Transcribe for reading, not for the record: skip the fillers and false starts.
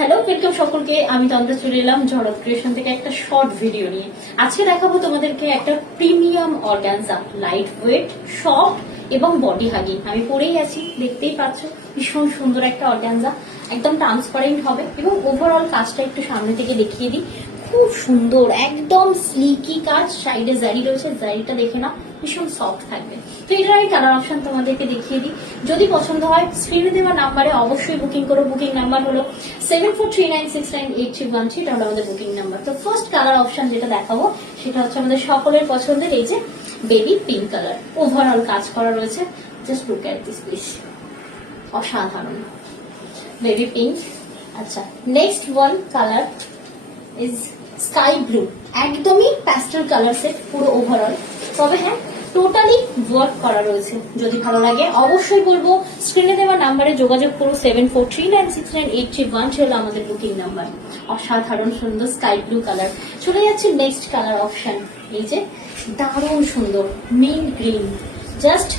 Hello, welcome সকলকে। আমি তন্দ্রা চলে এলাম ঝড়ক ক্রিয়েশন থেকে একটা শর্ট ভিডিও নিয়ে। আজকে দেখাবো তোমাদেরকে একটা premium organza, light weight, soft এবং বডি হাগিং। আমি পরেই আছি, দেখতেই পাচ্ছ। ভীষণ সুন্দর একটা অর্গানজা, একদম ট্রান্সপারেন্ট হবে এবং ওভারঅল কাজটা একটু সামনে থেকে দেখিয়ে দিই। খুব সুন্দর, একদম স্লিকি কাজ। সাইডে জারি রয়েছে, জারিটা দেখে না, ভীষণ সফট থাকবে। তো এটার আমি কালার অপশন তোমাদেরকে দেখিয়ে দিই। যদি পছন্দ হয় স্ক্রিনে দেওয়া নাম্বারে অবশ্যই বুকিং করো। বুকিং নাম্বার হলো 7439698313। এটা হলো আমাদের বুকিং নাম্বার। তো ফার্স্ট কালার অপশন যেটা দেখাবো সেটা হচ্ছে আমাদের সকলের পছন্দের এই যে বেবি পিঙ্ক কালার। ওভারঅল কাজ করা রয়েছে। Just look at this please, অসাধারণ বেবি পিঙ্ক। আচ্ছা, next one colour is sky blue. একদমই প্যাস্টেল কালার সেট পুরো ওভারঅল। তবে হ্যাঁ, টোটালি ওয়ার্ক করা রয়েছে। যদি ভালো লাগে অবশ্যই বলবো স্ক্রিনে দেওয়া নাম্বারে যোগাযোগ করো। 7439698313 হলো আমাদের বুকিং নাম্বার। অসাধারণ সুন্দর স্কাই ব্লু কালার। চলে যাচ্ছে নেক্সট কালার অপশন, এই যে দারুণ সুন্দর মিন্ট গ্রিন। জাস্ট